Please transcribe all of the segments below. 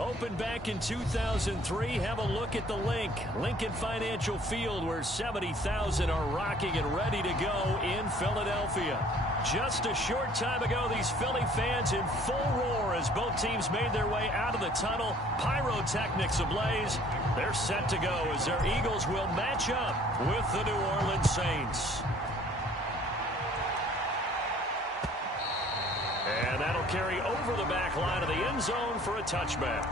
Opened back in 2003. Have a look at the link. Lincoln Financial Field, where 70,000 are rocking and ready to go in Philadelphia. Just a short time ago, these Philly fans in full roar as both teams made their way out of the tunnel. Pyrotechnics ablaze. They're set to go as their Eagles will match up with the New Orleans Saints. And that'll carry over the back line of the end zone for a touchback.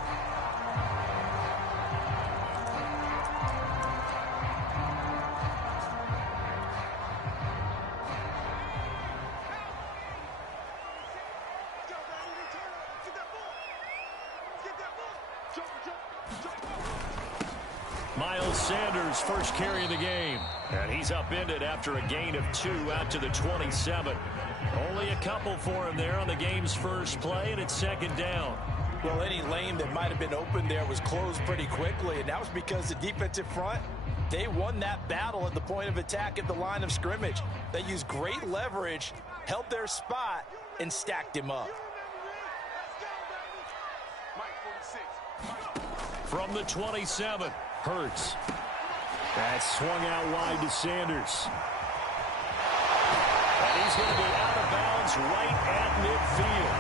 Miles Sanders, first carry of the game. And he's upended after a gain of 2 out to the 27. Only a couple for him there on the game's first play, and it's second down. Well, any lane that might have been open there was closed pretty quickly, and that was because the defensive front, they won that battle at the point of attack at the line of scrimmage. They used great leverage, held their spot, and stacked him up. From the 27, Hurts. That's swung out wide to Sanders. And he's going to be out of bounds right at midfield.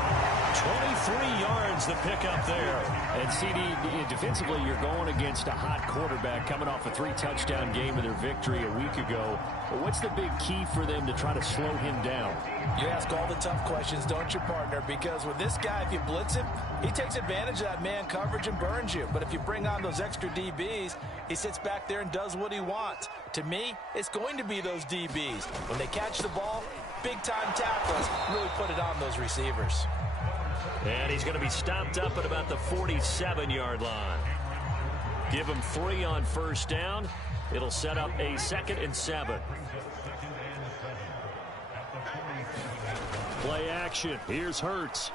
23 yards the pickup there. And CD, defensively, you're going against a hot quarterback coming off a 3-touchdown game of their victory a week ago. But what's the big key for them to try to slow him down? You ask all the tough questions, don't you, partner? Because with this guy, if you blitz him, he takes advantage of that man coverage and burns you. But if you bring on those extra DBs, he sits back there and does what he wants. To me, it's going to be those DBs. When they catch the ball, big-time tackles, really put it on those receivers. And he's going to be stopped up at about the 47-yard line. Give him 3 on first down. It'll set up a 2nd and 7. Play action. Here's Hurts.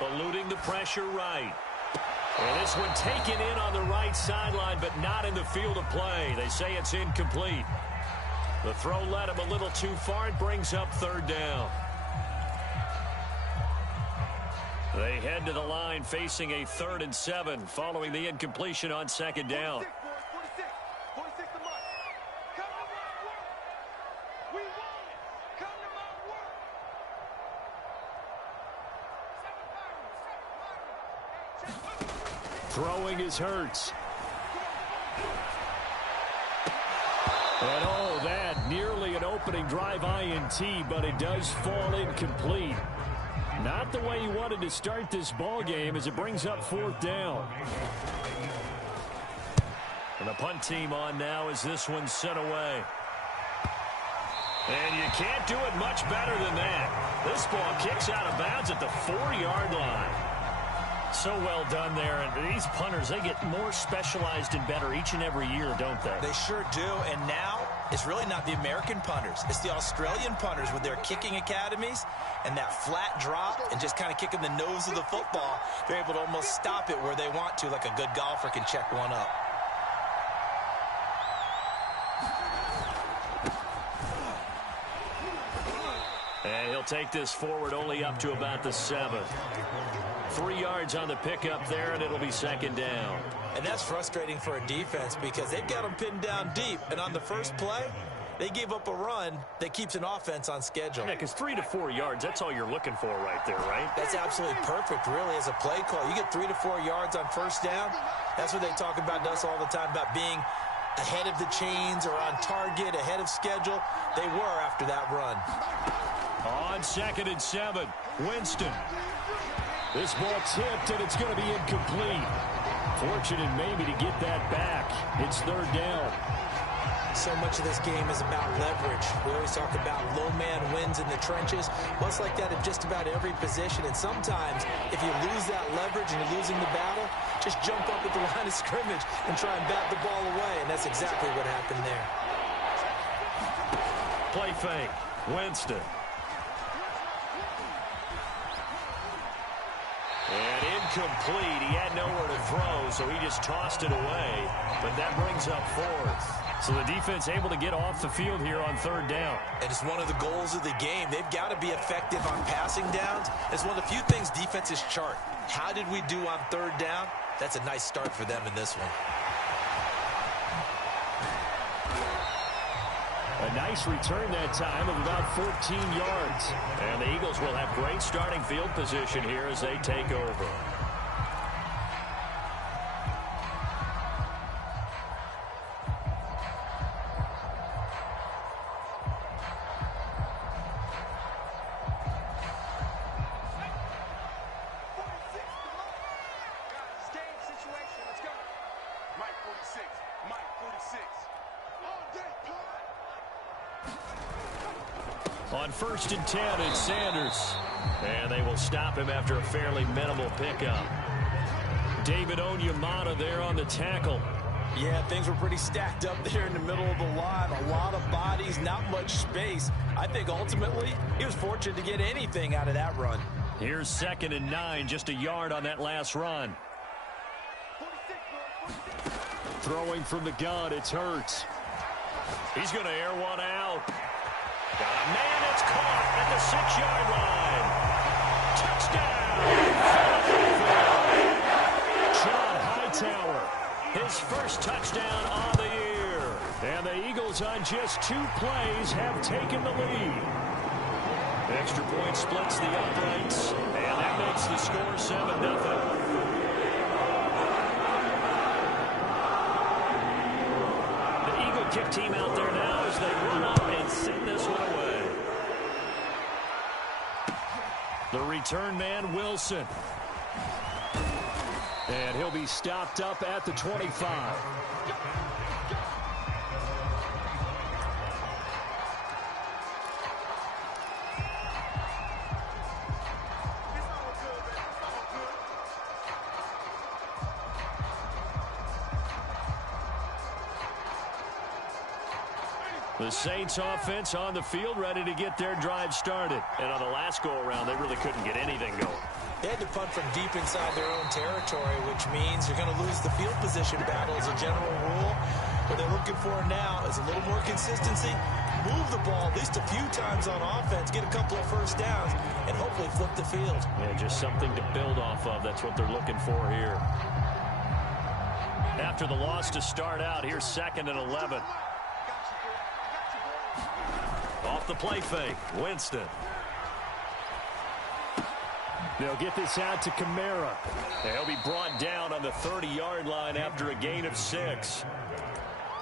Eluding the pressure right. And this one taken in on the right sideline, but not in the field of play. They say it's incomplete. The throw led him a little too far. It brings up 3rd down. They head to the line facing a 3rd and 7 following the incompletion on 2nd down. Throwing is Hurts. And oh, that nearly an opening drive INT, but it does fall incomplete. Not the way he wanted to start this ball game as it brings up 4th down. And the punt team on now as this one's sent away. And you can't do it much better than that. This ball kicks out of bounds at the 4-yard line. So well done there. And these punters, they get more specialized and better each and every year, don't they? They sure do. And now it's really not the American punters. It's the Australian punters with their kicking academies and that flat drop and just kind of kicking the nose of the football. They're able to almost stop it where they want to, like a good golfer can check one up. And he'll take this forward only up to about the 7. 3 yards on the pickup there, and it'll be 2nd down. And that's frustrating for a defense because they've got them pinned down deep. And on the first play, they gave up a run that keeps an offense on schedule. Yeah, because 3 to 4 yards, that's all you're looking for right there, right? That's absolutely perfect, really, as a play call. You get 3 to 4 yards on first down. That's what they talk about to us all the time, about being ahead of the chains or on target, ahead of schedule. They were after that run. On 2nd and 7, Winston. This ball tipped, and it's going to be incomplete. Fortunate maybe to get that back. It's 3rd down. So much of this game is about leverage. We always talk about low man wins in the trenches. Well, it's like that in just about every position. And sometimes, if you lose that leverage and you're losing the battle, just jump up at the line of scrimmage and try and bat the ball away. And that's exactly what happened there. Play fake. Winston. And incomplete. He had nowhere to throw, so he just tossed it away. But that brings up 4th. So the defense able to get off the field here on third down. And it's one of the goals of the game. They've got to be effective on passing downs. It's one of the few things defenses chart. How did we do on third down? That's a nice start for them in this one. A nice return that time of about 14 yards. And the Eagles will have great starting field position here as they take over. On 1st and 10, it's Sanders. And they will stop him after a fairly minimal pickup. David Onyemata there on the tackle. Yeah, things were pretty stacked up there in the middle of the line. A lot of bodies, not much space. I think ultimately he was fortunate to get anything out of that run. Here's 2nd and 9, just a yard on that last run. Throwing from the gun, it's Hurts. He's going to air one out. Got a man, it's caught at the 6-yard line. Touchdown! John Hightower, his first touchdown on the year. And the Eagles on just 2 plays have taken the lead. Extra point splits the uprights, and that makes the score 7-0. Kick team out there now as they run up and send this one away. The return man, Wilson. And he'll be stopped up at the 25. The Saints offense on the field ready to get their drive started. And on the last go-around, they really couldn't get anything going. They had to punt from deep inside their own territory, which means you're going to lose the field position battle as a general rule. What they're looking for now is a little more consistency, move the ball at least a few times on offense, get a couple of first downs, and hopefully flip the field. Yeah, just something to build off of. That's what they're looking for here. After the loss to start out, here's 2nd and 11. Off the play fake, Winston. They'll get this out to Kamara. He'll be brought down on the 30-yard line after a gain of 6.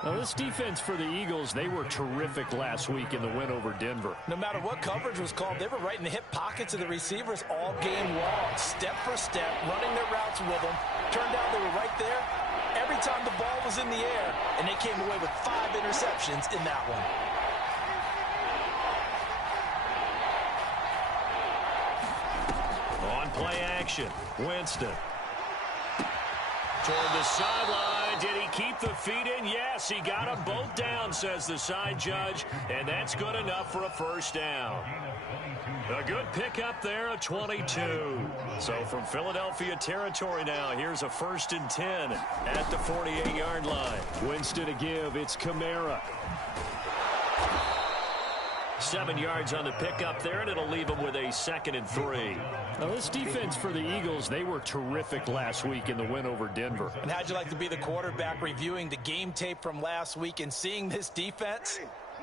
Now, this defense for the Eagles, they were terrific last week in the win over Denver. No matter what coverage was called, they were right in the hip pockets of the receivers all game long, step for step, running their routes with them. Turned out they were right there every time the ball was in the air, and they came away with 5 interceptions in that one. On play action, Winston. Toward the sideline. Did he keep the feet in? Yes, he got them both down, says the side judge. And that's good enough for a first down. A good pickup there, a 22. So from Philadelphia territory now, here's a 1st and 10 at the 48-yard line. Winston to give, it's Kamara. 7 yards on the pickup there, and it'll leave them with a 2nd and 3. Now, this defense for the Eagles, they were terrific last week in the win over Denver. And how'd you like to be the quarterback reviewing the game tape from last week and seeing this defense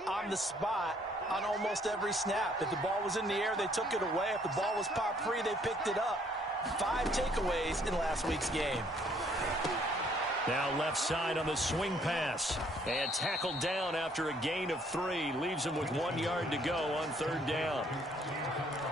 on the spot on almost every snap? If the ball was in the air, they took it away. If the ball was popped free, they picked it up. 5 takeaways in last week's game. Now left side on the swing pass. And tackled down after a gain of 3. Leaves him with 1 yard to go on 3rd down.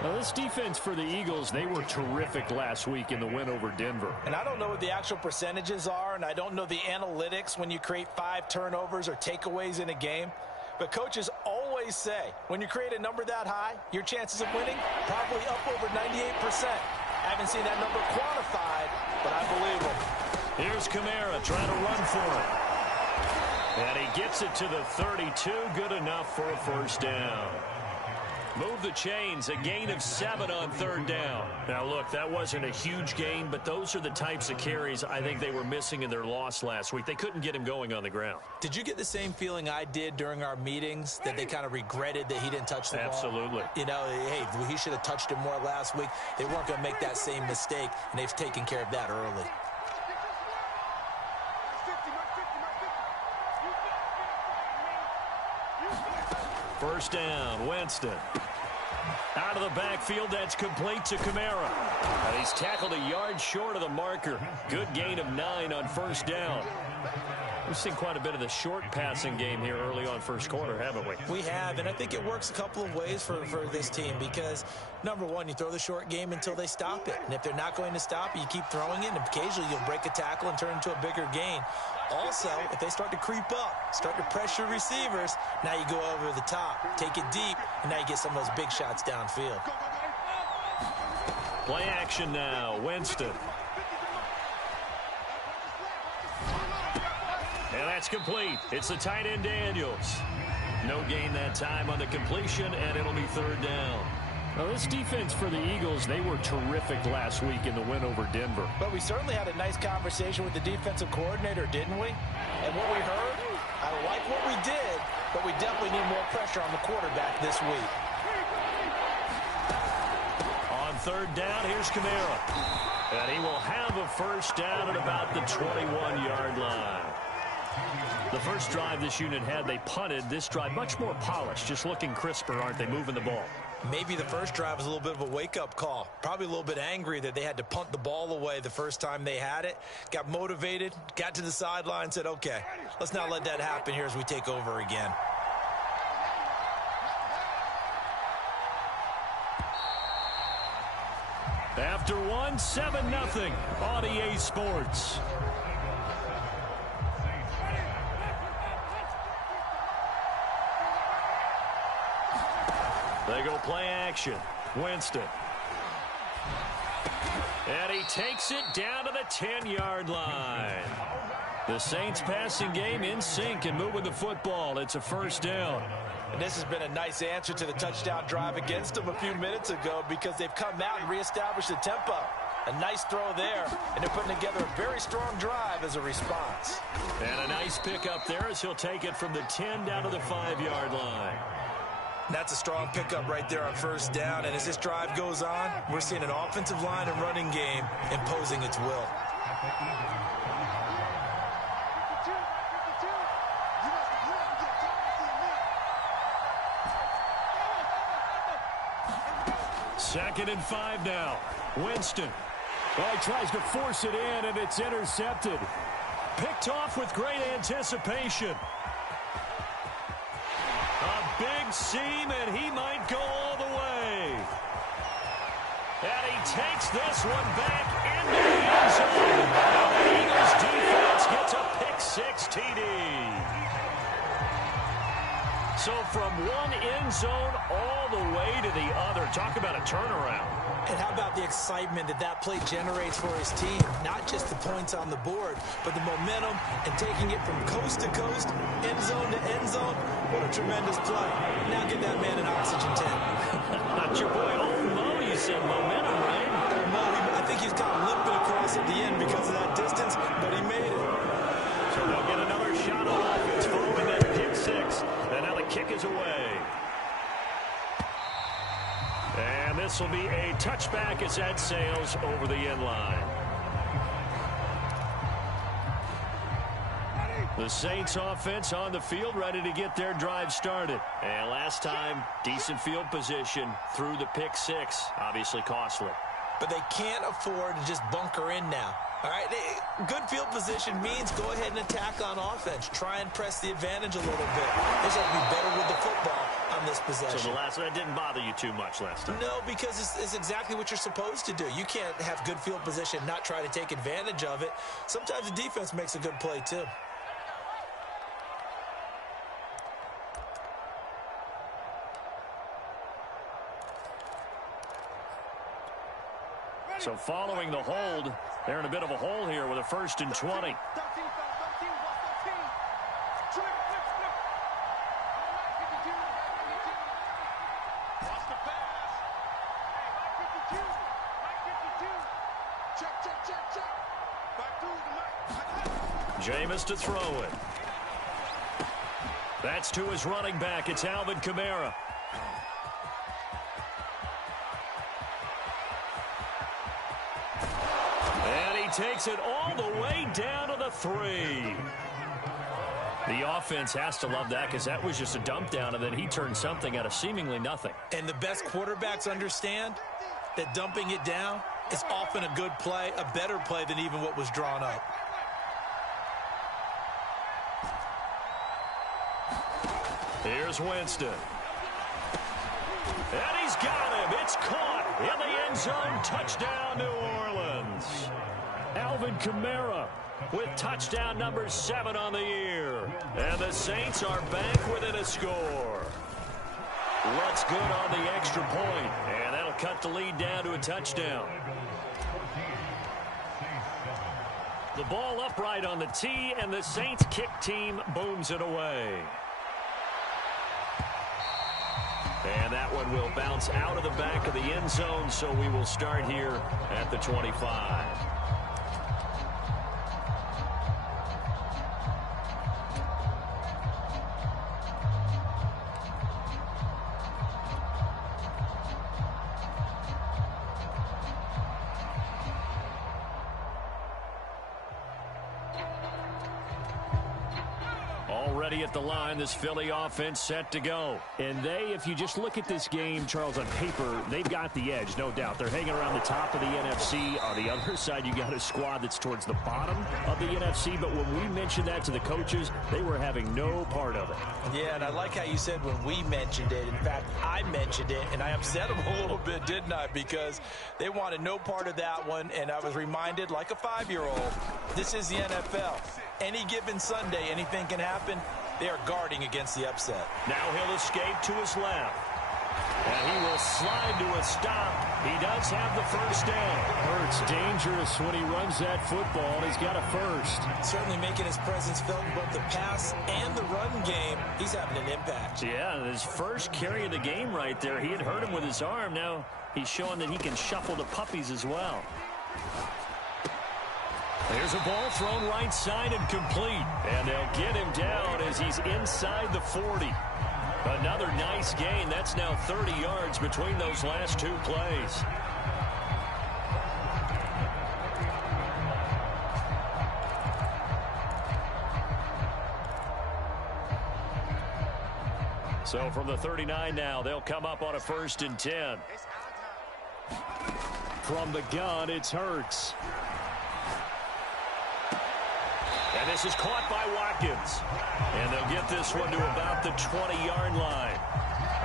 Now this defense for the Eagles, they were terrific last week in the win over Denver. And I don't know what the actual percentages are, and I don't know the analytics when you create 5 turnovers or takeaways in a game. But coaches always say, when you create a number that high, your chances of winning probably up over 98%. I haven't seen that number quantified, but I believe them. Here's Kamara trying to run for it. And he gets it to the 32. Good enough for a first down. Move the chains, a gain of 7 on 3rd down. Now, look, that wasn't a huge gain, but those are the types of carries I think they were missing in their loss last week. They couldn't get him going on the ground. Did you get the same feeling I did during our meetings, that they kind of regretted that he didn't touch the ball? Absolutely. You know, hey, he should have touched it more last week. They weren't going to make that same mistake, and they've taken care of that early. First down, Winston. Out of the backfield, that's complete to Kamara. And he's tackled a yard short of the marker. Good gain of 9 on 1st down. We've seen quite a bit of the short passing game here early on 1st quarter, haven't we? We have, and I think it works a couple of ways for this team because, number one, you throw the short game until they stop it. And if they're not going to stop it, you keep throwing it, and occasionally you'll break a tackle and turn into a bigger gain. Also, if they start to creep up, start to pressure receivers, now you go over the top, take it deep, and now you get some of those big shots downfield. Play action now, Winston. And that's complete. It's the tight end, Daniels. No gain that time on the completion, and it'll be 3rd down. Well, this defense for the Eagles, they were terrific last week in the win over Denver. But we certainly had a nice conversation with the defensive coordinator, didn't we? And what we heard, I like what we did, but we definitely need more pressure on the quarterback this week. On 3rd down, here's Kamara. And he will have a 1st down at about the 21-yard line. The first drive this unit had, they punted. This drive, much more polished, just looking crisper, aren't they, moving the ball? Maybe the first drive was a little bit of a wake-up call. Probably a little bit angry that they had to punt the ball away the first time they had it. Got motivated, got to the sideline, said, okay, let's not let that happen here as we take over again. After one, 7-0 on EA Sports. They go play action. Winston. And he takes it down to the 10-yard line. The Saints passing game in sync and moving the football. It's a 1st down. And this has been a nice answer to the touchdown drive against them a few minutes ago because they've come out and reestablished the tempo. A nice throw there, and they're putting together a very strong drive as a response. And a nice pickup there as he'll take it from the 10 down to the 5-yard line. That's a strong pickup right there on 1st down, and as this drive goes on, we're seeing an offensive line and running game imposing its will. Second and 5 now. Winston. Well, he tries to force it in, and it's intercepted. Picked off with great anticipation. A big seam, and he might go all the way. And he takes this one back into the end zone. And the Eagles defense gets a pick-6 TD. So from one end zone all the way to the other. Talk about a turnaround. And how about the excitement that play generates for his team? Not just the points on the board, but the momentum and taking it from coast to coast, end zone to end zone. What a tremendous play. Now get that man an oxygen tank. Not your boy, old Mo, you said momentum, right? Mo, I think he's kind of limping across at the end because of that distance, but he made it. So they'll get another shot on offense following that pick-6. And now the kick is away. And this will be a touchback as that sails over the end line. The Saints offense on the field, ready to get their drive started. And last time, decent field position through the pick-6. Obviously costly. But they can't afford to just bunker in now. All right, good field position means go ahead and attack on offense. Try and press the advantage a little bit. They just have to be better with the football on this possession. So that didn't bother you too much last time? No, because it's exactly what you're supposed to do. You can't have good field position, not try to take advantage of it. Sometimes the defense makes a good play, too. So following the hold, they're in a bit of a hole here with a 1st and 20. Jameis to throw it. That's to his running back. It's Alvin Kamara. And he takes it all the way down to the 3. The offense has to love that because that was just a dump down, and then he turned something out of seemingly nothing. And the best quarterbacks understand that dumping it down is often a good play, a better play than even what was drawn up. Here's Winston. And he's got him. It's caught in the end zone. Touchdown, New Orleans. Alvin Kamara with touchdown number 7 on the year. And the Saints are back within a score. Looks good on the extra point. And that'll cut the lead down to a touchdown. The ball upright on the tee, and the Saints kick team booms it away. And that one will bounce out of the back of the end zone, so we will start here at the 25. Already at the line, this Philly offense set to go. And if you just look at this game, Charles, on paper, they've got the edge, no doubt. They're hanging around the top of the NFC. On the other side, you got a squad that's towards the bottom of the NFC. But when we mentioned that to the coaches, they were having no part of it. Yeah, and I like how you said when we mentioned it. In fact, I mentioned it, and I upset them a little bit, didn't I? Because they wanted no part of that one, and I was reminded, like a 5-year-old, this is the NFL. Any given Sunday, anything can happen. They are guarding against the upset. Now he'll escape to his left. And he will slide to a stop. He does have the first down. Hurts dangerous when he runs that football, and he's got a first. Certainly making his presence felt in both the pass and the run game. He's having an impact. Yeah, his first carry of the game right there. He had hurt him with his arm. Now he's showing that he can shuffle the puppies as well. There's a ball thrown right side and complete. And they'll get him down as he's inside the 40. Another nice gain. That's now 30 yards between those last 2 plays. So from the 39 now, they'll come up on a 1st and 10. From the gun, it's Hurts. And this is caught by Watkins. And they'll get this one to about the 20-yard line.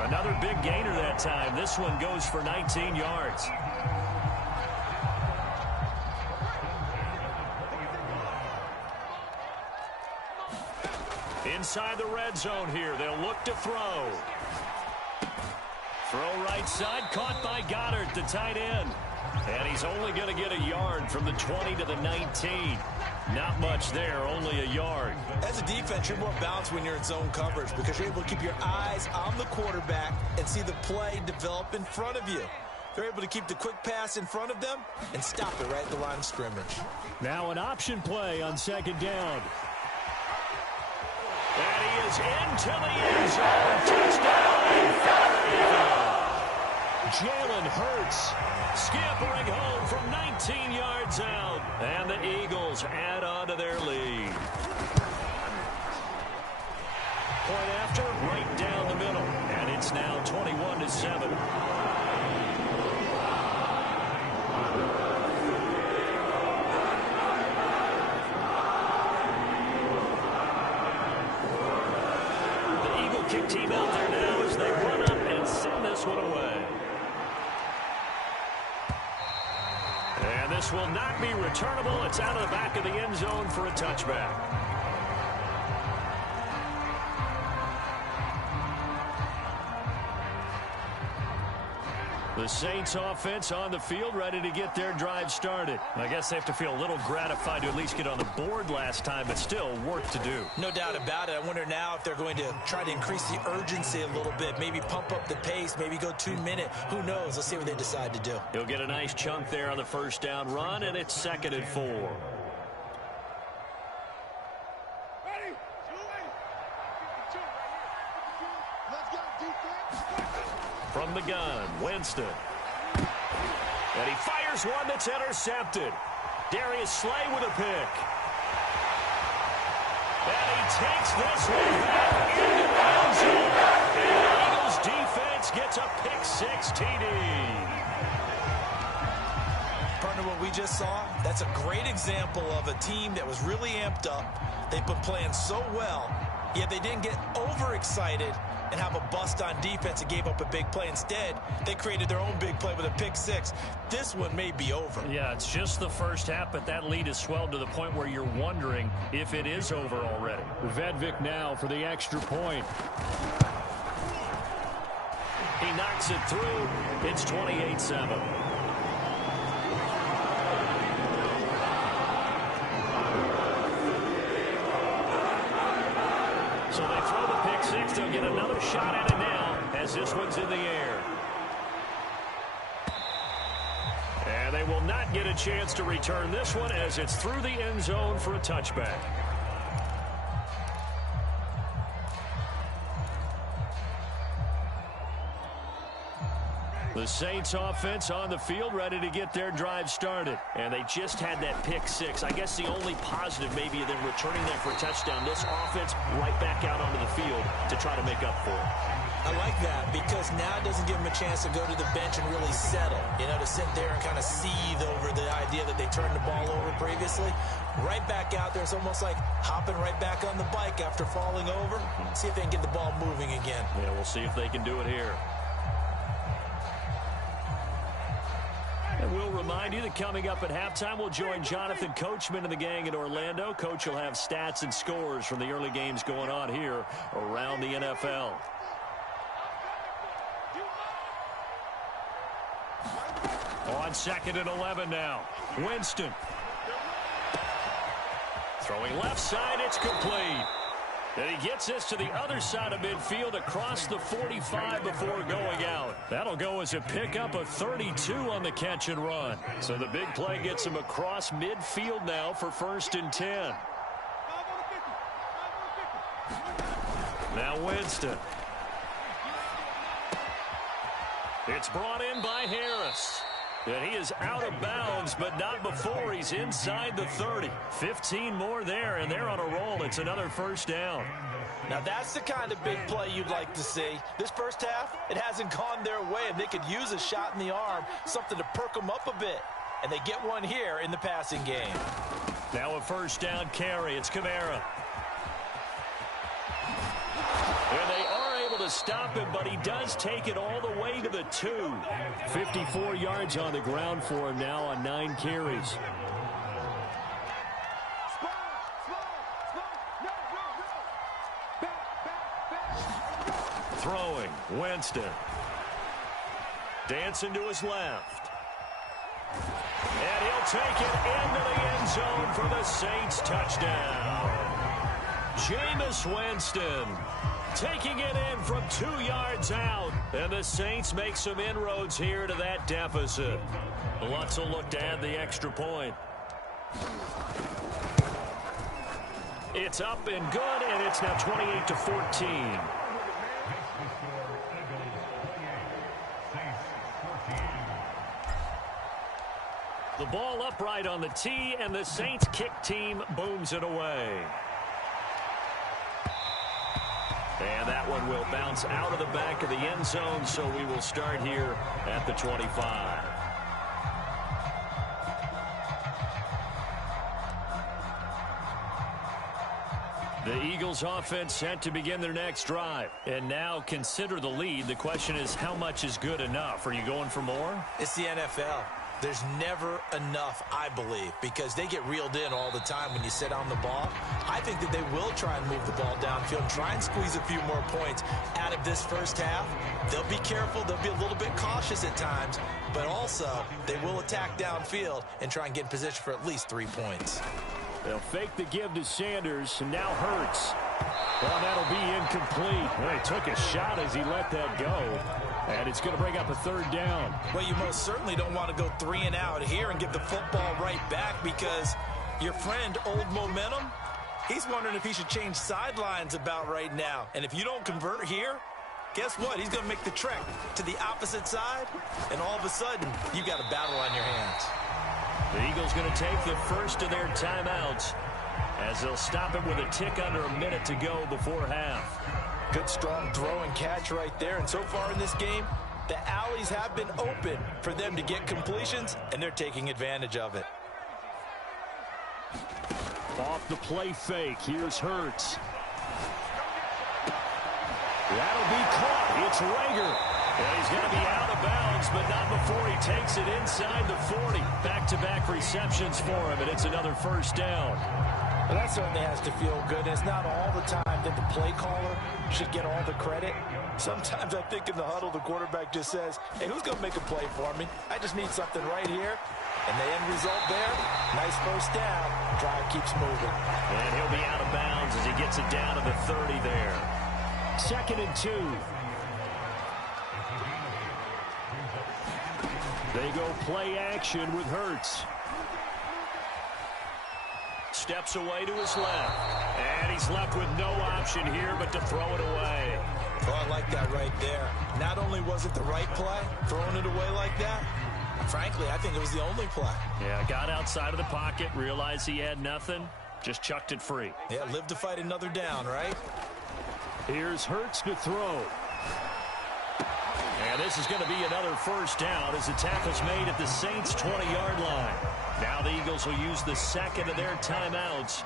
Another big gainer that time. This one goes for 19 yards. Inside the red zone here. They'll look to throw. Throw right side. Caught by Goddard, the tight end. And he's only going to get a yard from the 20 to the 19. Not much there, only a yard. As a defense, you're more balanced when you're in zone coverage because you're able to keep your eyes on the quarterback and see the play develop in front of you. They're able to keep the quick pass in front of them and stop it right at the line of scrimmage. Now an option play on 2nd down. And he is into the end zone. Touchdown. Jalen Hurts scampering home from 19 yards out. And the Eagles add on to their lead. Point after, right down the middle. And it's now 21-7. Kick team out there now as they run up and send this one away. And this will not be returnable. It's out of the back of the end zone for a touchback. The Saints offense on the field ready to get their drive started. I guess they have to feel a little gratified to at least get on the board last time, but still work to do. No doubt about it. I wonder now if they're going to try to increase the urgency a little bit, maybe pump up the pace, maybe go 2-minute. Who knows? Let's see what they decide to do. He'll get a nice chunk there on the first down run, and it's 2nd and 4. From the gun, Winston. And he fires one that's intercepted. Darius Slay with a pick. And he takes this one back into the end zone. And the Eagles defense gets a pick-6 TD. Partner, what we just saw, that's a great example of a team that was really amped up. They've been playing so well, yet they didn't get overexcited and have a bust on defense and gave up a big play. Instead, they created their own big play with a pick-6. This one may be over. Yeah, it's just the first half, but that lead has swelled to the point where you're wondering if it is over already. Vedvik now for the extra point. He knocks it through. It's 28-7. So they throw the pick-6. They'll get another shot at it now as this one's in the air. And they will not get a chance to return this one as it's through the end zone for a touchback. The Saints offense on the field ready to get their drive started. And they just had that pick-6. I guess the only positive maybe than returning that for a touchdown. This offense right back out onto the field to try to make up for it. I like that because now it doesn't give them a chance to go to the bench and really settle. You know, to sit there and kind of seethe over the idea that they turned the ball over previously. Right back out there. It's almost like hopping right back on the bike after falling over. See if they can get the ball moving again. Yeah, we'll see if they can do it here. And we'll remind you that coming up at halftime, we'll join Jonathan Coachman and the gang in Orlando. Coach will have stats and scores from the early games going on here around the NFL. On 2nd and 11 now. Winston. Throwing left side, it's complete. And he gets this to the other side of midfield across the 45 before going out. That'll go as a pickup of 32 on the catch and run. So the big play gets him across midfield now for 1st and 10. Now Winston. It's brought in by Harris. And he is out of bounds, but not before he's inside the 30. 15 more there, and they're on a roll. It's another 1st down. Now that's the kind of big play you'd like to see. This first half, it hasn't gone their way, and they could use a shot in the arm, something to perk them up a bit. And they get one here in the passing game. Now a 1st down carry. It's Kamara. And they are able to stop him, but he does take it all the way to the 2. 54 yards on the ground for him now on 9 carries. Throwing, Winston. Dancing to his left. And he'll take it into the end zone for the Saints touchdown. Jameis Winston taking it in from 2 yards out. And the Saints make some inroads here to that deficit. Lutz will look to add the extra point. It's up and good, and it's now 28-14. The ball upright on the tee, and the Saints kick team booms it away. And that one will bounce out of the back of the end zone, so we will start here at the 25. The Eagles offense set to begin their next drive. And now consider the lead. The question is, how much is good enough? Are you going for more? It's the NFL. There's never enough, I believe, because they get reeled in all the time when you sit on the ball. I think that they will try and move the ball downfield and try and squeeze a few more points out of this first half. They'll be careful. They'll be a little bit cautious at times, but also they will attack downfield and try and get in position for at least 3 points. They'll fake the give to Sanders, and now Hurts. Well, that'll be incomplete. Well, he took a shot as he let that go. And it's going to bring up a 3rd down. Well, you most certainly don't want to go 3 and out here and give the football right back because your friend, Old Momentum, he's wondering if he should change sidelines about right now. And if you don't convert here, guess what? He's going to make the trek to the opposite side, and all of a sudden, you've got a battle on your hands. The Eagles going to take the first of their timeouts as they'll stop it with a tick under a minute to go before half. Good, strong throw and catch right there. And so far in this game, the alleys have been open for them to get completions, and they're taking advantage of it. Off the play fake, here's Hurts. That'll be caught. It's Rager. And he's going to be out of bounds, but not before he takes it inside the 40. Back-to-back receptions for him, and it's another first down. Well, that certainly has to feel good. And it's not all the time that the play caller should get all the credit. Sometimes I think in the huddle, the quarterback just says, hey, who's going to make a play for me? I just need something right here. And the end result there, nice first down. Drive keeps moving. And he'll be out of bounds as he gets it down to the 30 there. 2nd and 2. They go play action with Hurts. Steps away to his left. And he's left with no option here but to throw it away. Oh, I like that right there. Not only was it the right play, throwing it away like that, frankly, I think it was the only play. Yeah, got outside of the pocket, realized he had nothing, just chucked it free. Yeah, live to fight another down, right? Here's Hurts to throw. And this is going to be another first down as the tackle's made at the Saints' 20-yard line. Now the Eagles will use the second of their timeouts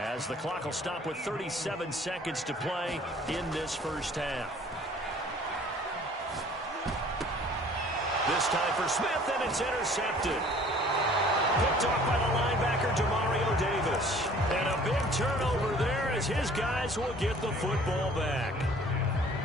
as the clock will stop with 37 seconds to play in this first half. This time for Smith, and it's intercepted. Picked off by the linebacker, Demario Davis. And a big turnover there as his guys will get the football back.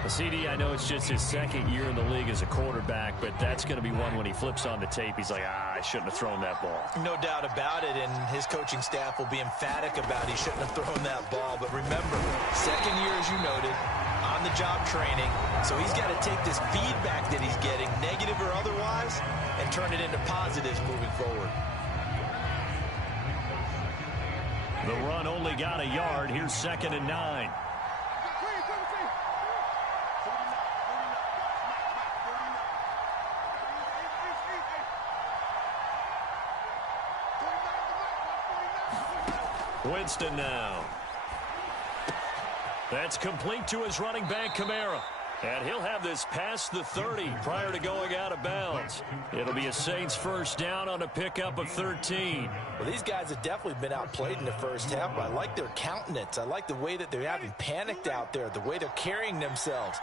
CD, I know it's just his second year in the league as a quarterback, but that's going to be one when he flips on the tape. He's like, I shouldn't have thrown that ball. No doubt about it, and his coaching staff will be emphatic about he shouldn't have thrown that ball. But remember, second year, as you noted, on-the-job training. So he's got to take this feedback that he's getting, negative or otherwise, and turn it into positives moving forward. The run only got a yard. Here's 2nd and 9. Winston now. That's complete to his running back, Kamara. And he'll have this past the 30 prior to going out of bounds. It'll be a Saints first down on a pickup of 13. Well, these guys have definitely been outplayed in the first half, but I like their countenance. I like the way that they're having panicked out there, the way they're carrying themselves.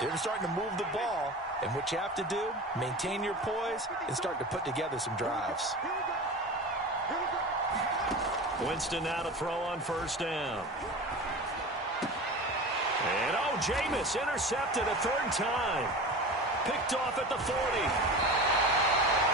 They're starting to move the ball, and what you have to do, maintain your poise and start to put together some drives. Winston now to throw on first down. And, Jameis intercepted a third time. Picked off at the 40.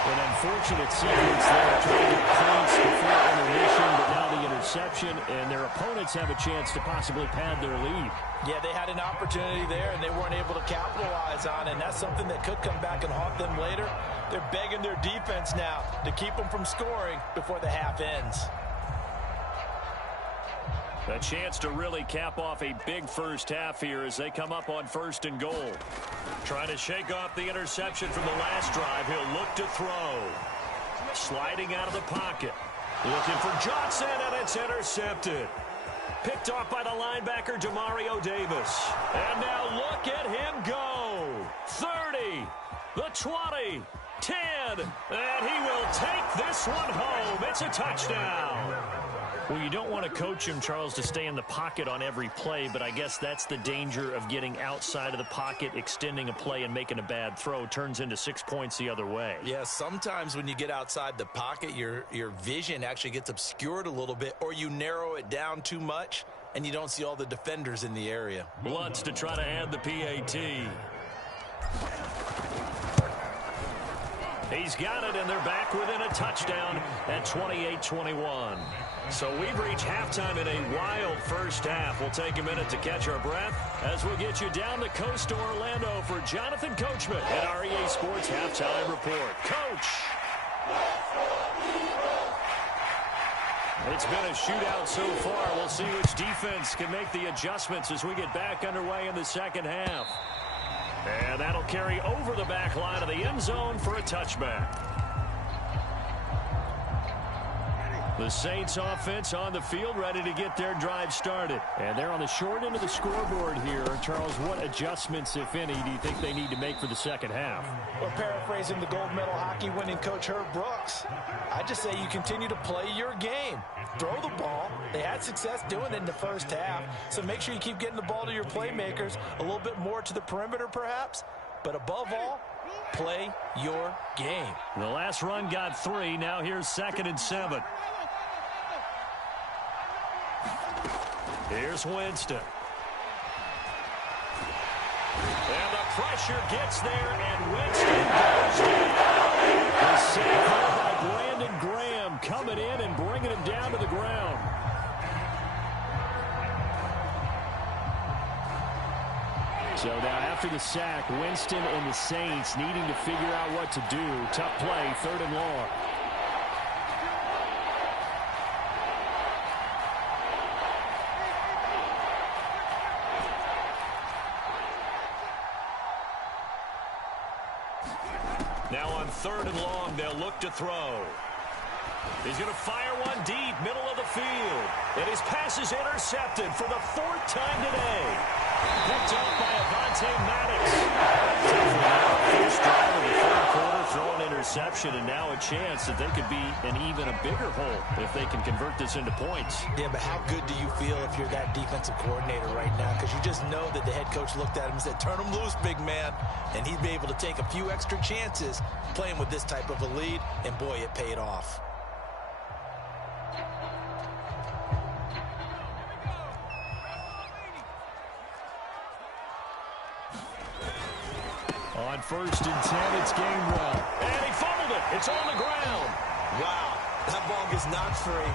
An unfortunate sequence there, trying to get points before intermission, but now the interception, and their opponents have a chance to possibly pad their lead. Yeah, they had an opportunity there, and they weren't able to capitalize on it, and that's something that could come back and haunt them later. They're begging their defense now to keep them from scoring before the half ends. A chance to really cap off a big first half here as they come up on 1st and goal. Trying to shake off the interception from the last drive. He'll look to throw. Sliding out of the pocket. Looking for Johnson, and it's intercepted. Picked off by the linebacker, Demario Davis. And now look at him go. 30, the 20, 10, and he will take this one home. It's a touchdown. Well, you don't want to coach him, Charles, to stay in the pocket on every play, but I guess that's the danger of getting outside of the pocket, extending a play, and making a bad throw. Turns into 6 points the other way. Yeah, sometimes when you get outside the pocket, your vision actually gets obscured a little bit, or you narrow it down too much, and you don't see all the defenders in the area. Lutz to try to add the PAT. He's got it, and they're back within a touchdown at 28-21. So we've reached halftime in a wild first half. We'll take a minute to catch our breath as we'll get you down the coast to Orlando for Jonathan Coachman at our EA Sports Halftime Report. Coach! It's been a shootout so far. We'll see which defense can make the adjustments as we get back underway in the second half. And that'll carry over the back line of the end zone for a touchback. The Saints offense on the field, ready to get their drive started. And they're on the short end of the scoreboard here. Charles, what adjustments, if any, do you think they need to make for the second half? Well, paraphrasing the gold medal hockey winning coach Herb Brooks, I just say you continue to play your game. Throw the ball. They had success doing it in the first half, so make sure you keep getting the ball to your playmakers, a little bit more to the perimeter perhaps, but above all, play your game. The last run got 3. Now here's 2nd and 7. Here's Winston. And the pressure gets there, and Winston goes down. The save by Brandon Graham coming in and bringing him down to the ground. So now after the sack, Winston and the Saints needing to figure out what to do. Tough play, 3rd and long. Now on 3rd and long, they'll look to throw. He's going to fire one deep, middle of the field. And his pass is intercepted for the 4th time today. Picked up by Avonte Maddox. First drive of the 3rd quarter, throw an interception, and now a chance that they could be in even a bigger hole if they can convert this into points. Yeah, but how good do you feel if you're that defensive coordinator right now? Because you just know that the head coach looked at him and said, turn him loose, big man. And he'd be able to take a few extra chances playing with this type of a lead, and boy, it paid off. On 1st and 10, it's Gainwell. And he fumbled it. It's on the ground. Wow, that ball gets knocked free,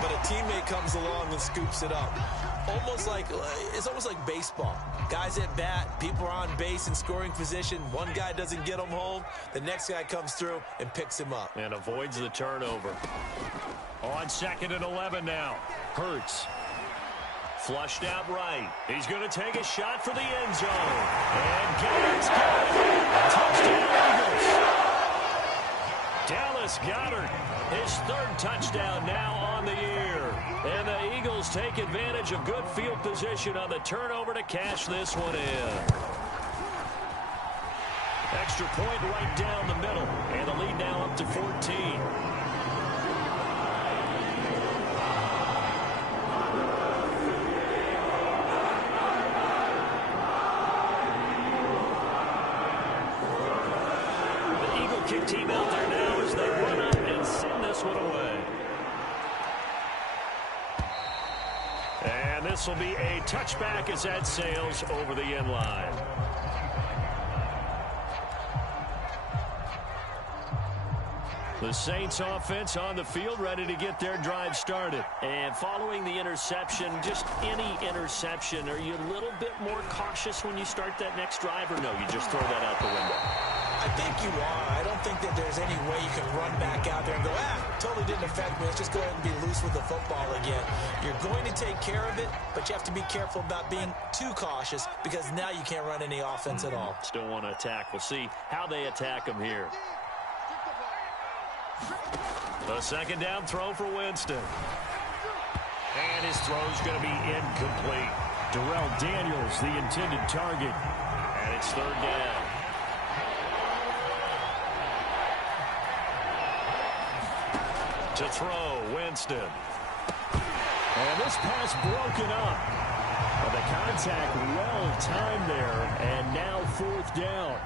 but a teammate comes along and scoops it up. It's almost like baseball. Guys at bat, people are on base in scoring position. One guy doesn't get him home. The next guy comes through and picks him up. And avoids the turnover. On 2nd and 11 now. Hurts. Flushed out right. He's going to take a shot for the end zone. And Goddard's got it. Touchdown Eagles. Dallas Goedert, his 3rd touchdown now on the year. And the Eagles take advantage of good field position on the turnover to cash this one in. Extra point right down the middle. And the lead now up to 14. Kick team out there now as they run up and send this one away. And this will be a touchback as that sails over the end line. The Saints offense on the field ready to get their drive started. And following the interception, just any interception, are you a little bit more cautious when you start that next drive, or no, you just throw that out the window? I think you are. I don't think that there's any way you can run back out there and go, totally didn't affect me. Let's just go ahead and be loose with the football again. You're going to take care of it, but you have to be careful about being too cautious because now you can't run any offense at all. Still want to attack. We'll see how they attack them here. The 2nd down throw for Winston. And his throw's going to be incomplete. Darrell Daniels, the intended target. And it's 3rd down. To throw, Winston. And this pass broken up. But the contact well timed there. And now 4th down.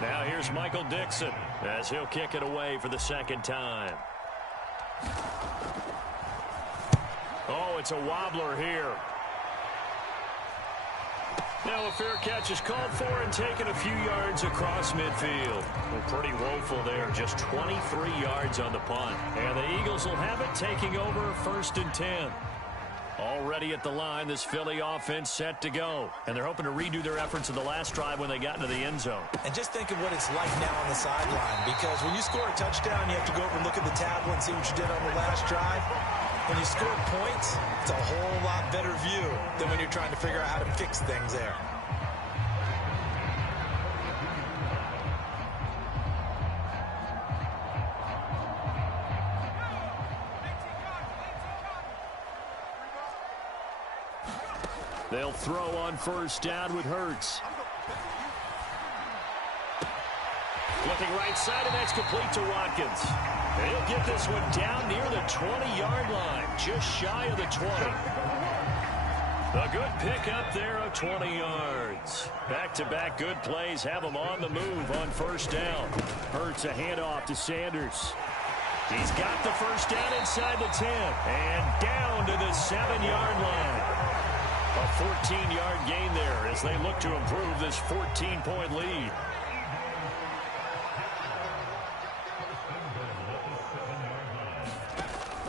Now here's Michael Dixon as he'll kick it away for the 2nd time. Oh, it's a wobbler here. Now a fair catch is called for and taken a few yards across midfield. Well, pretty woeful there, just 23 yards on the punt. And the Eagles will have it, taking over 1st and 10. Already at the line, this Philly offense set to go. And they're hoping to redo their efforts in the last drive when they got into the end zone. And just think of what it's like now on the sideline, because when you score a touchdown, you have to go over and look at the tablet and see what you did on the last drive. When you score points, it's a whole lot better view than when you're trying to figure out how to fix things there. They'll throw on first down with Hurts. Looking right side, and that's complete to Watkins. He'll get this one down near the 20-yard line, just shy of the 20. A good pick up there of 20 yards. Back-to-back good plays have him on the move on first down. Hurts a handoff to Sanders. He's got the first down inside the 10 and down to the 7-yard line. A 14-yard gain there as they look to improve this 14-point lead.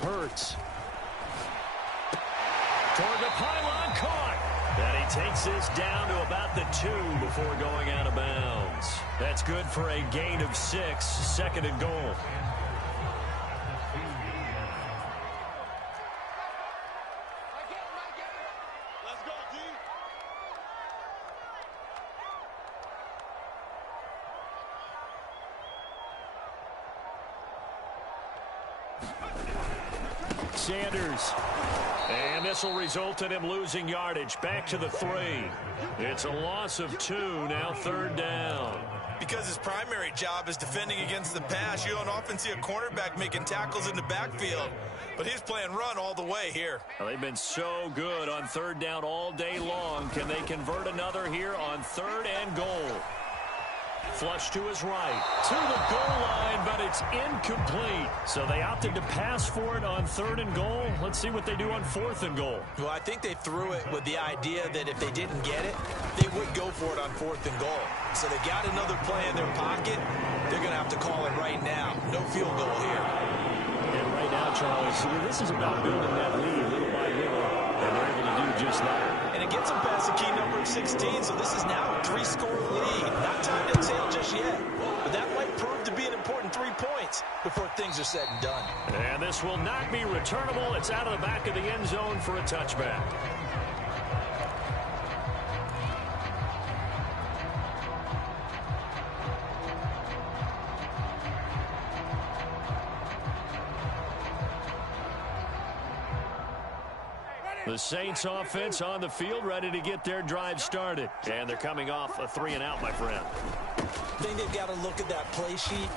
Hurts. Toward the pylon, caught. And he takes this down to about the 2 before going out of bounds. That's good for a gain of 6, second and goal. Sanders. And this will result in him losing yardage. Back to the 3. It's a loss of 2, now third down. Because his primary job is defending against the pass, you don't often see a cornerback making tackles in the backfield. But he's playing run all the way here. Well, they've been so good on third down all day long. Can they convert another here on third and goal? Flush to his right, to the goal line, but it's incomplete. So they opted to pass for it on third and goal. Let's see what they do on fourth and goal. Well, I think they threw it with the idea that if they didn't get it, they would go for it on fourth and goal. So they got another play in their pocket. They're going to have to call it right now. No field goal here. And right now, Charles, this is about building that lead little by little, and they're able to do just that. And it gets them past the key number of 16, so this is now a 3-score lead. Not time to exhale just yet, but that might prove to be an important 3 points before things are said and done. And this will not be returnable. It's out of the back of the end zone for a touchback. The Saints offense on the field, ready to get their drive started. And they're coming off a 3-and-out, my friend. I think they've got to look at that play sheet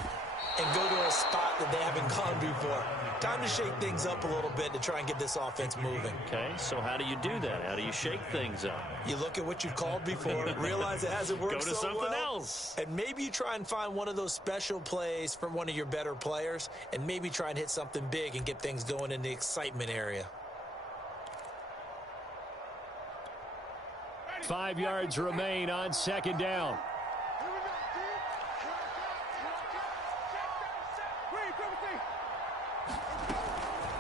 and go to a spot that they haven't gone before. Time to shake things up a little bit to try and get this offense moving. Okay, so how do you do that? How do you shake things up? You look at what you've called before, realize it hasn't worked so well. Go to something else. And maybe you try and find one of those special plays from one of your better players, and maybe try and hit something big and get things going in the excitement area. 5 yards remain on second down.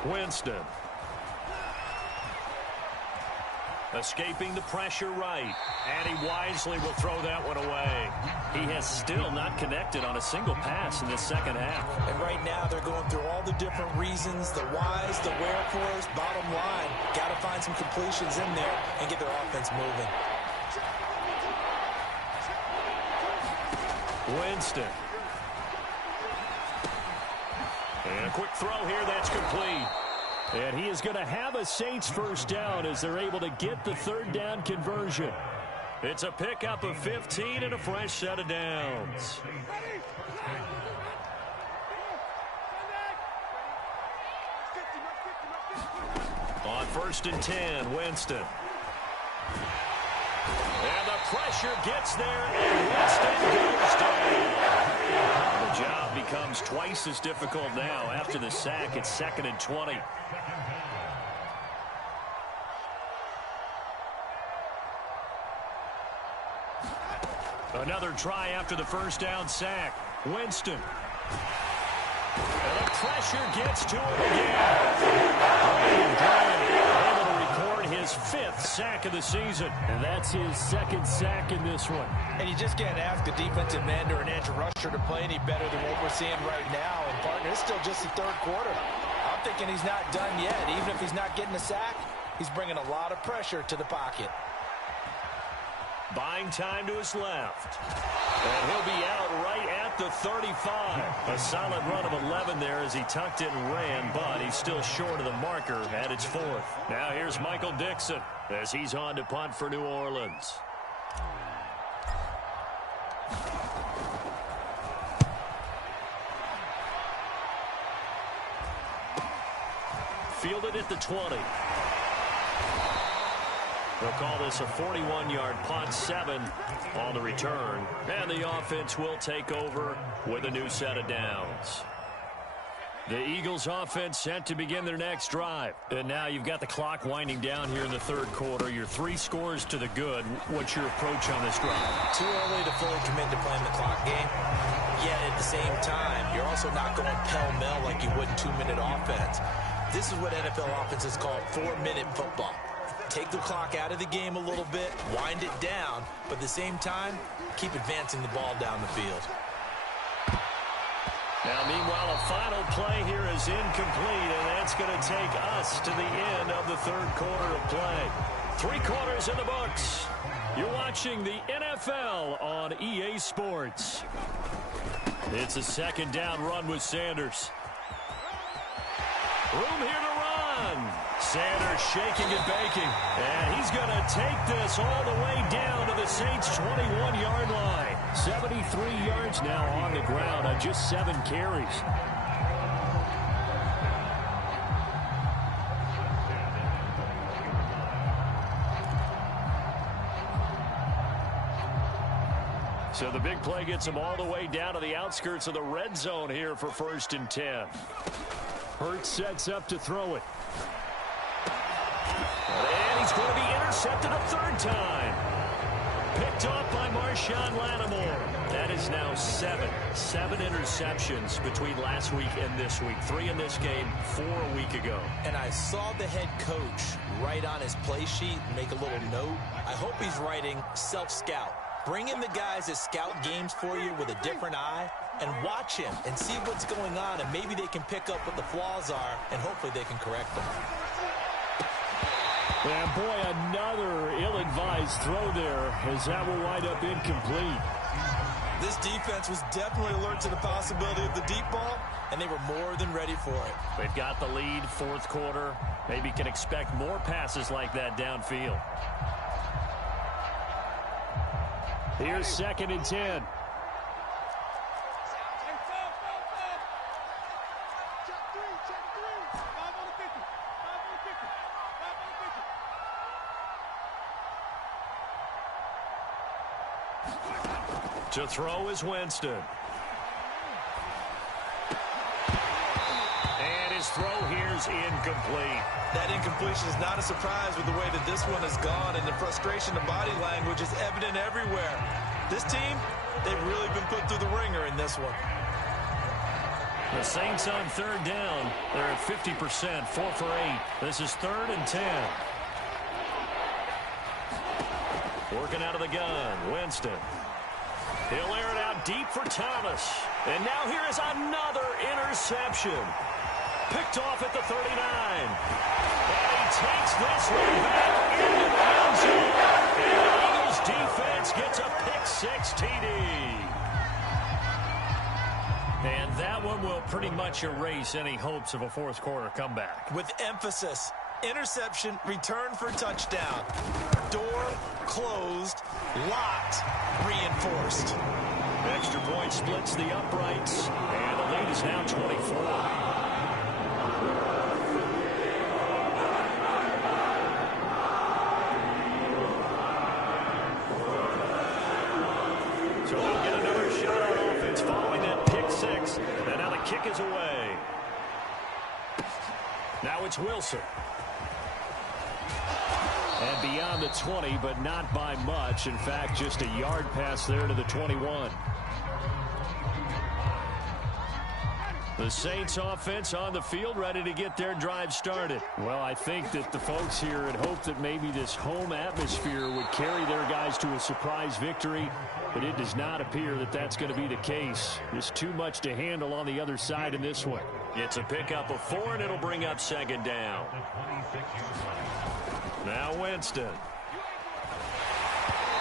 Winston. Escaping the pressure right. And he wisely will throw that one away. He has still not connected on a single pass in this second half. And right now they're going through all the different reasons, the whys, the wherefores. Bottom line, got to find some completions in there and get their offense moving. Winston. And a quick throw here, that's complete. And he is going to have a Saints first down as they're able to get the third down conversion. It's a pickup of 15 and a fresh set of downs. On 1st and 10, Winston. And the pressure gets there, and Winston goes down. The job becomes twice as difficult now. After the sack, it's 2nd and 20. Another try after the first down sack. Winston. And the pressure gets to him again. Able to record his 5th sack of the season. And that's his 2nd sack in this one. And you just can't ask a defensive end or an edge rusher to play any better than what we're seeing right now. And, partner, it's still just the 3rd quarter. I'm thinking he's not done yet. Even if he's not getting a sack, he's bringing a lot of pressure to the pocket. Buying time to his left. And he'll be out right at at the 35. A solid run of 11 there as he tucked it and ran, but he's still short of the marker at its 4th. Now here's Michael Dixon as he's on to punt for New Orleans. Fielded at the 20. They'll call this a 41-yard punt, 7 on the return. And the offense will take over with a new set of downs. The Eagles offense set to begin their next drive. And now you've got the clock winding down here in the 3rd quarter. You're 3 scores to the good. What's your approach on this drive? Too early to fully commit to playing the clock game. Yet at the same time, you're also not going pell-mell like you would in 2-minute offense. This is what NFL offenses call 4-minute football. Take the clock out of the game a little bit, wind it down, but at the same time, keep advancing the ball down the field. Now, meanwhile, a final play here is incomplete, and that's going to take us to the end of the 3rd quarter of play. 3 quarters in the books. You're watching the NFL on EA Sports. It's a 2nd down run with Sanders. Room here to run. Sanders shaking and baking. And he's going to take this all the way down to the Saints' 21-yard line. 73 yards now on the ground on just 7 carries. So the big play gets him all the way down to the outskirts of the red zone here for 1st and 10. Hurts sets up to throw it. And he's going to be intercepted a 3rd time. Picked off by Marshawn Lattimore. That is now 7 interceptions between last week and this week. 3 in this game, 4 a week ago. And I saw the head coach write on his play sheet and make a little note. I hope he's writing self-scout. Bring in the guys that scout games for you with a different eye and watch him and see what's going on, and maybe they can pick up what the flaws are, and hopefully they can correct them. And boy, another ill-advised throw there as that will wind up incomplete. This defense was definitely alert to the possibility of the deep ball, and they were more than ready for it. They've got the lead, 4th quarter. Maybe can expect more passes like that downfield. Here's 2nd and 10. To throw is Winston. And his throw here's incomplete. That incompletion is not a surprise with the way that this one has gone, and the frustration, the body language is evident everywhere. This team, they've really been put through the ringer in this one. The Saints on 3rd down. They're at 50%, 4 for 8. This is 3rd and 10. Working out of the gun, Winston. He'll air it out deep for Thomas. And now here is another interception. Picked off at the 39. And he takes this one back into the end zone. And the Eagles defense gets a pick-6 TD. And that one will pretty much erase any hopes of a 4th quarter comeback. With emphasis, interception, return for touchdown. Door closed, locked, reinforced. Extra point splits the uprights, and the lead is now 24. So they'll get another shot on offense following that pick-6, and now the kick is away. Now it's Wilson. And beyond the 20, but not by much. In fact, just a yard pass there to the 21. The Saints offense on the field, ready to get their drive started. Well, I think that the folks here had hoped that maybe this home atmosphere would carry their guys to a surprise victory, but it does not appear that that's going to be the case. There's too much to handle on the other side in this one. It's a pickup of 4, and it'll bring up 2nd down. Now Winston.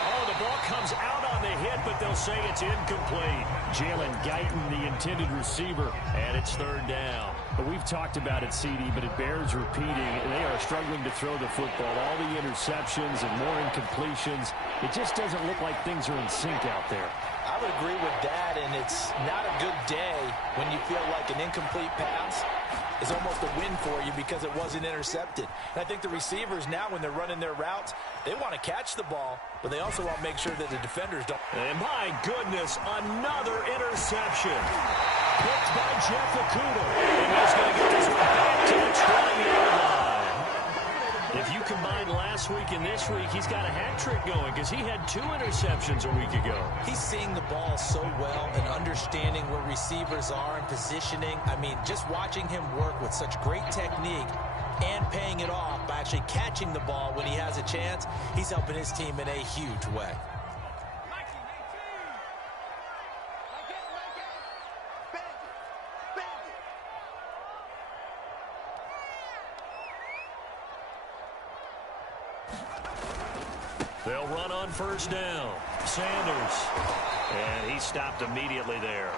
Oh, the The ball comes out on the hit, but they'll say it's incomplete. Jalen Guyton, the intended receiver. And it's third down. But we've talked about it, CD, but it bears repeating. They are struggling to throw the football. All the interceptions and more incompletions. It just doesn't look like things are in sync out there. I would agree with that, and it's not a good day when you feel like an incomplete pass is almost a win for you because it wasn't intercepted. And I think the receivers now, when they're running their routes, they want to catch the ball, but they also want to make sure that the defenders don't. And my goodness, another interception. Picked by Jeff Okudah. And he's going to get this one back to the 20-yard line. If you combine last week and this week, he's got a hat trick going because he had 2 interceptions a week ago. He's seeing the ball so well and understanding where receivers are and positioning. I mean, just watching him work with such great technique and paying it off by actually catching the ball when he has a chance, he's helping his team in a huge way. They'll run on first down. Sanders. And he stopped immediately there.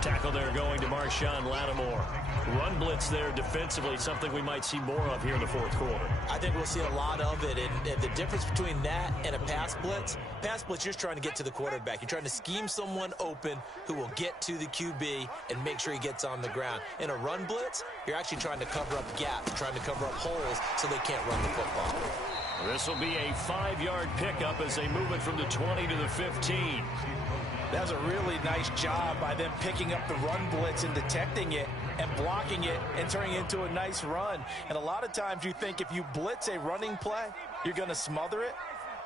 Tackle there going to Marshawn Lattimore. Run blitz there defensively, something we might see more of here in the fourth quarter. I think we'll see a lot of it, and the difference between that and a pass blitz, you're just trying to get to the quarterback. You're trying to scheme someone open who will get to the QB and make sure he gets on the ground. In a run blitz, you're actually trying to cover up gaps, trying to cover up holes so they can't run the football. This will be a 5-yard pickup as they move it from the 20 to the 15. That was a really nice job by them picking up the run blitz and detecting it and blocking it and turning it into a nice run. And a lot of times you think if you blitz a running play, you're going to smother it.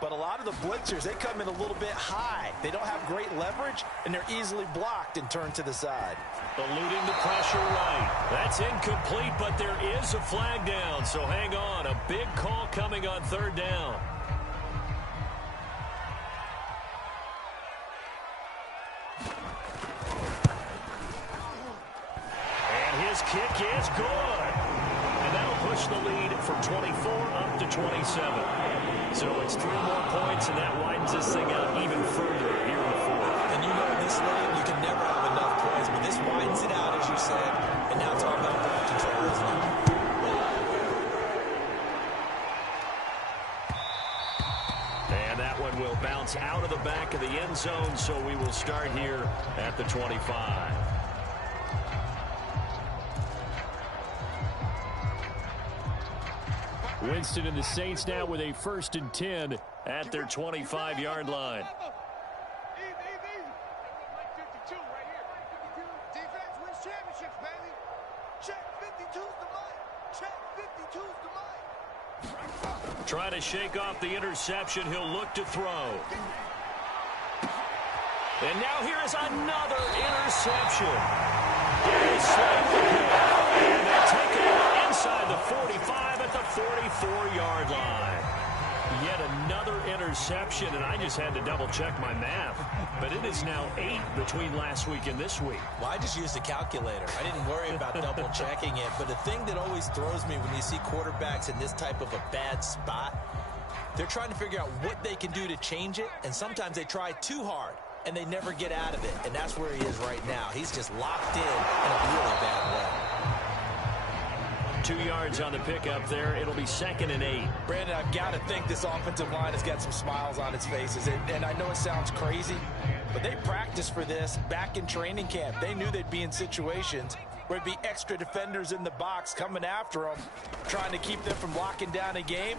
But a lot of the blitzers, they come in a little bit high. They don't have great leverage, and they're easily blocked and turned to the side. Eluding the pressure right. That's incomplete, but there is a flag down, so hang on. A big call coming on third down. And his kick is good. And that'll push the lead from 24 up to 27. So it's 3 more points, and that widens this thing out even further here in the fourth. And you know in this league, you can never have enough points, but this widens it out, as you said, and now it's all about ball control, isn't it? And that one will bounce out of the back of the end zone, so we will start here at the 25. Winston and the Saints now with a 1st and 10 at their 25-yard line. Trying to shake off the interception. He'll look to throw. And now here is another interception. And they take it inside the 45 at the 44-yard line. Yet another interception, and I just had to double-check my math. But it is now 8 between last week and this week. Well, I just used a calculator. I didn't worry about double-checking it. But the thing that always throws me when you see quarterbacks in this type of a bad spot, they're trying to figure out what they can do to change it, and sometimes they try too hard, and they never get out of it. And that's where he is right now. He's just locked in a really bad way. 2 yards on the pickup there. It'll be 2nd and 8. Brandon, I've got to think this offensive line has got some smiles on its faces. And I know it sounds crazy, but they practiced for this back in training camp. They knew they'd be in situations where it'd be extra defenders in the box coming after them, trying to keep them from locking down a game.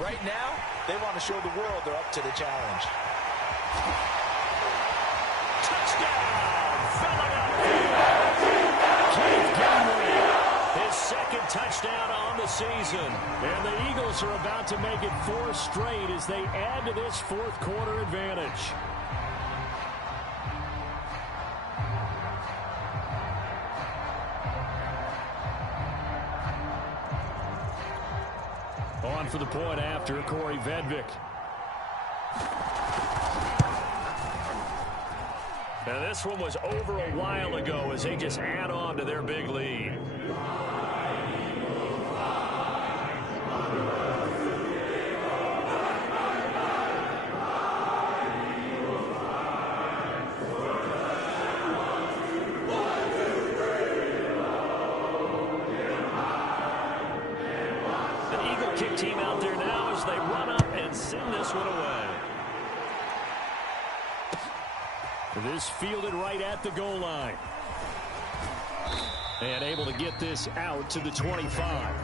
Right now, they want to show the world they're up to the challenge. Touchdown! Philadelphia! Keith Gainwell. His 2nd touchdown on the season. And the Eagles are about to make it 4 straight as they add to this 4th quarter advantage. On for the point after, Corey Vedvik. Now this one was over a while ago as they just add on to their big lead. kick team out there now as they run up and send this one away. This fielded right at the goal line. And able to get this out to the 25.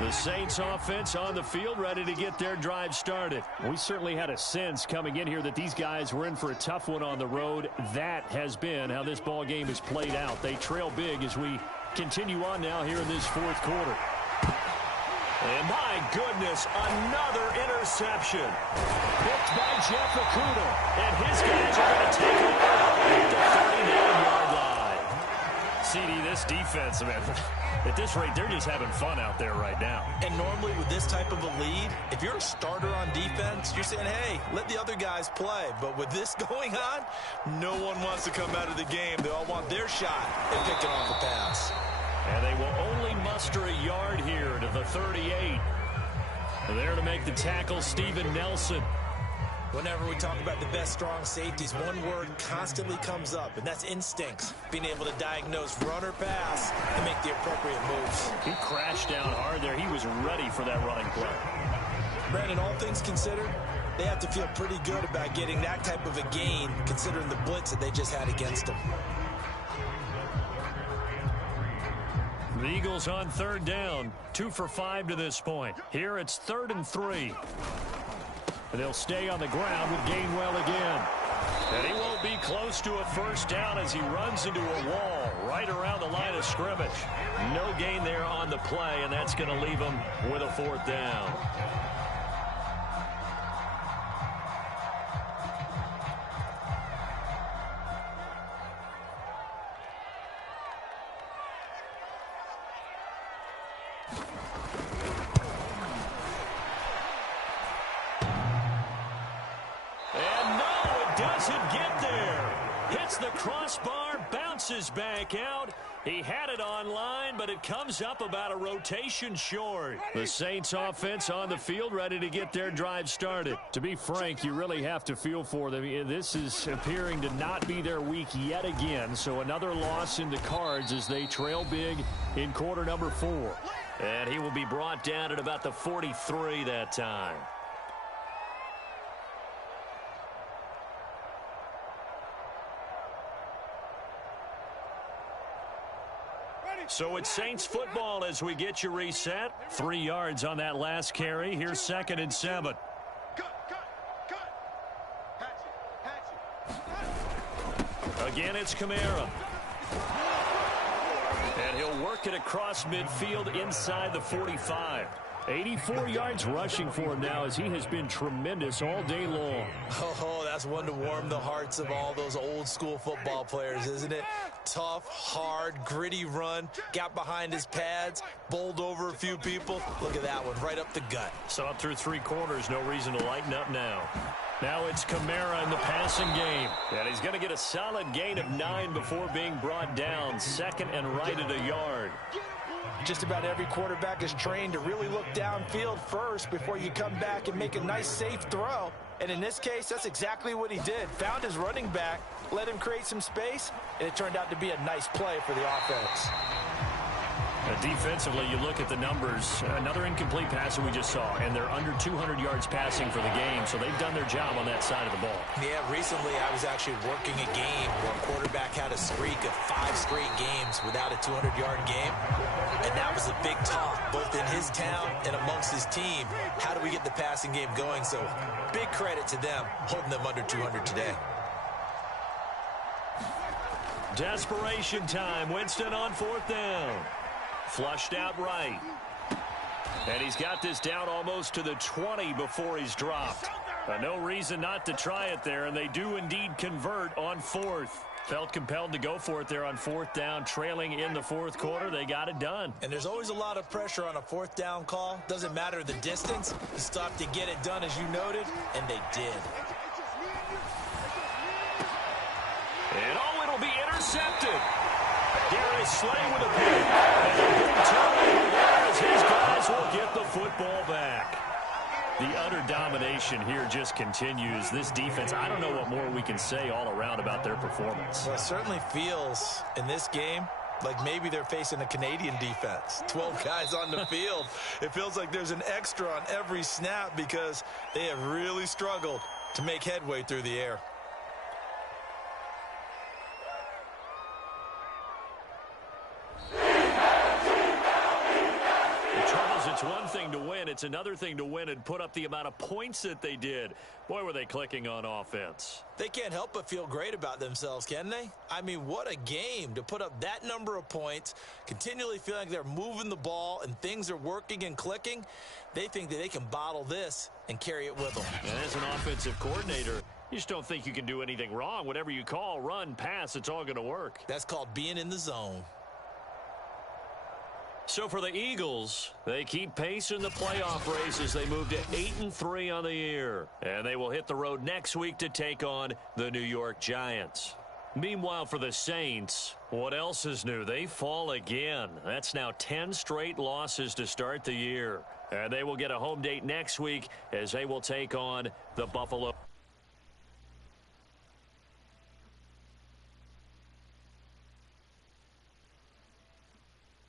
The Saints offense on the field, ready to get their drive started. We certainly had a sense coming in here that these guys were in for a tough one on the road. That has been how this ball game has played out. They trail big as we continue on now here in this fourth quarter. And my goodness, another interception. Picked by Jeff Okudah. And his guys are going to take over at the 39-yard line. CD, this defense, man, at this rate, they're just having fun out there right now. And normally with this type of a lead, if you're a starter on defense, you're saying, hey, let the other guys play. But with this going on, no one wants to come out of the game. They all want their shot at picking off the pass. And they will only muster a yard here to the 38. There to make the tackle, Steven Nelson. Whenever we talk about the best strong safeties, one word constantly comes up, and that's instincts. Being able to diagnose run or pass and make the appropriate moves. He crashed down hard there. He was ready for that running play. Brandon, all things considered, they have to feel pretty good about getting that type of a gain, considering the blitz that they just had against them. The Eagles on third down, 2 for 5 to this point. Here it's 3rd and 3. They'll stay on the ground with Gainwell again. And he won't be close to a first down as he runs into a wall right around the line of scrimmage. No gain there on the play, and that's going to leave him with a 4th down. Doesn't get there. Hits the crossbar, bounces back out. He had it online, but it comes up about a rotation short. The Saints offense on the field, ready to get their drive started. To be frank, you really have to feel for them. This is appearing to not be their week yet again. So another loss in the cards as they trail big in quarter number 4. And he will be brought down at about the 43 that time. So it's Saints football as we get you reset. 3 yards on that last carry. Here's 2nd and 7. Again, it's Kamara. And he'll work it across midfield inside the 45. 84 yards rushing for him now as he has been tremendous all day long. Oh, that's one to warm the hearts of all those old school football players, isn't it? Tough, hard, gritty run, got behind his pads, bowled over a few people. Look at that one, right up the gut. So up through 3 quarters, no reason to lighten up now. Now it's Kamara in the passing game. And he's going to get a solid gain of 9 before being brought down. 2nd and right at a yard. Just about every quarterback is trained to really look downfield first before you come back and make a nice, safe throw. And in this case, that's exactly what he did. Found his running back, let him create some space, and it turned out to be a nice play for the offense. Defensively, you look at the numbers. Another incomplete pass that we just saw, and they're under 200 yards passing for the game, so they've done their job on that side of the ball. Yeah, recently I was actually working a game where a quarterback had a streak of 5 straight games without a 200-yard game, and that was a big talk, both in his town and amongst his team. How do we get the passing game going? So big credit to them, holding them under 200 today. Desperation time. Winston on 4th down. Flushed out right. And he's got this down almost to the 20 before he's dropped. No reason not to try it there, and they do indeed convert on 4th. Felt compelled to go for it there on 4th down, trailing in the 4th quarter. They got it done. And there's always a lot of pressure on a 4th down call. Doesn't matter the distance. You stop to get it done, as you noted, and they did. And oh, it'll be intercepted. Darius Slay with a pick. And a big turnover there as his guys will get the football back. The utter domination here just continues. This defense, I don't know what more we can say all around about their performance. Well, it certainly feels in this game like maybe they're facing a Canadian defense. 12 guys on the field. It feels like there's an extra on every snap because they have really struggled to make headway through the air. It's one thing to win. It's another thing to win and put up the amount of points that they did. Boy, were they clicking on offense. They can't help but feel great about themselves, can they? I mean, what a game to put up that number of points, continually feeling like they're moving the ball and things are working and clicking. They think that they can bottle this and carry it with them. And as an offensive coordinator, you just don't think you can do anything wrong. Whatever you call, run, pass, it's all going to work. That's called being in the zone. So for the Eagles, they keep pace in the playoff race as they move to 8-3 on the year. And they will hit the road next week to take on the New York Giants. Meanwhile, for the Saints, what else is new? They fall again. That's now 10 straight losses to start the year. And they will get a home date next week as they will take on the Buffalo